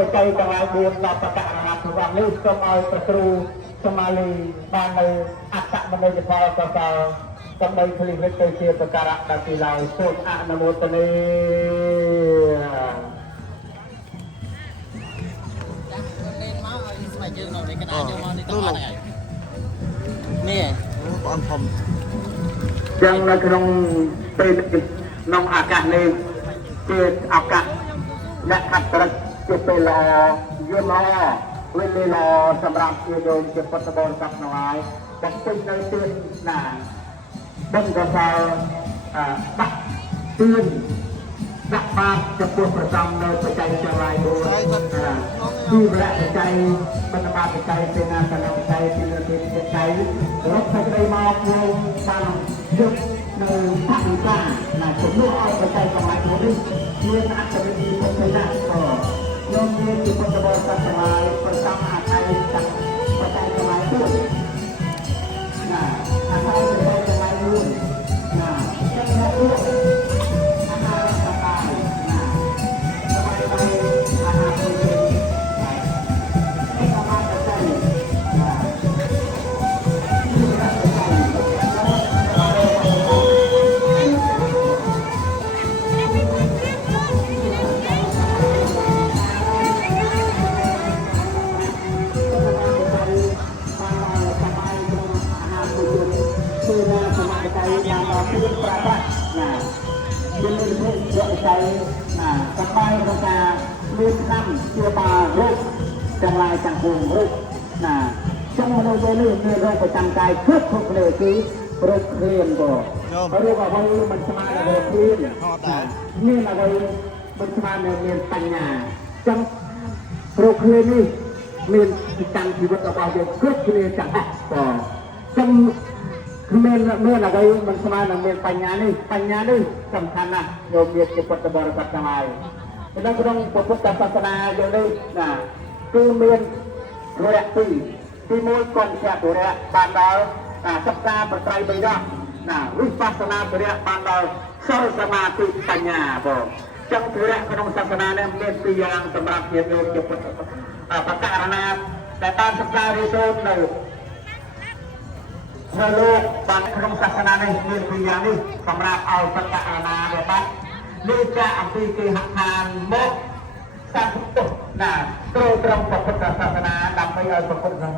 បច្ច័យទាំងឡាយ4ដល់ប្រកាសអាណាធិបតេយ្យនេះសូមឲ្យព្រះគ្រូសូមាលីបាននៅអត្តមនីយផលកសលសម្ដីភ្លីវិតទៅជាប្រការៈដល់ទីឡើយសូមអនុមោទនានេះបងធំយ៉ាងនៅក្នុងពេលក្នុងឱកាសនេះជាឱកាសអ្នកខាត់ត្រឹកជាពេលល្អយល់ល្អវេលាល្អសម្រាប់ជាយោមជាពុទ្ធបរិស័ទទាំងឡាយបំពេញនៅទានណាដឹងកសលដាក់ទានដាក់បាតចំពោះប្រសំនៅបច្ច័យទាំងឡាយ4ជីវរៈបច្ច័យបណ្ឌបាតបច្ច័យសេនាសនៈបច្ច័យទីលើទីបច្ច័យរកសេចក្តីមកយើងបានយកនៅថាវិការណាជំនួសឲ្យបច្ច័យទាំងឡាយនេះមានអត្ថប្រយោជន៍បំពេញណាស់ក៏លោកមានជាពុទ្ធបរិស័ទទាំងឡាយប្រចាំអាស្រ័យจากបច្ច័យទាំងឡាយ4ណាអាស្រ័យបច្ច័យទាំងឡាយ4ណាចឹងមករួចអាហារសបាយណាសបាយទៅអាហារទៅជាឯកមាបច្ច័យណាប្របាត់ណាជាលុយយកใจណាសបាយក្នុងការមានឆ្នាំជាបារោគទាំងឡាយទាំងពួងរោគណាចង់នៅពេលនេះមានរោគប្រចាំកាយគ្រប់គ្នាគឺរោគគ្រាមក៏រោគអ្វីមិនស្មើនឹងរោគគ្រាមមានអ្វីមិនស្មើនឹងមានបញ្ញាចឹងរោគគ្រាមនេះមានប្រចាំជីវិតរបស់យើងគ្រប់គ្នាទាំងអស់ក៏ចឹងមានអ្វីមិនស្មើនឹងមានបញ្ញានេះសំខាន់ណាស់យកមានជាពុទ្ធបរិស័ទទាំងឡាយនៅក្នុងពុទ្ធសាសនាយើងនេះណាគឺមានរយៈទី1កុញ្ចបុរៈបានដល់សិក្សាប្រត្រៃបិដកណាវិបស្សនាបុរៈបានដល់សិលសមាធិបញ្ញាបងចឹងបុរៈក្នុងសាសនានេះមានពីរយ៉ាងសម្រាប់ជាយកជាពុទ្ធបករណាដែលបានសិក្សារៀនសូត្រនៅលោកបានក្នុងសាសនានេះមានពីរយ៉ាងនេះសម្រាប់ឲ្យបច្ចៈណាដែលបានលើចាអំពីគេហដ្ឋានមកសត្វទុះណាត្រូវត្រង់ពុទ្ធសាសនាដើម្បីឲ្យពុទ្ធសាសនា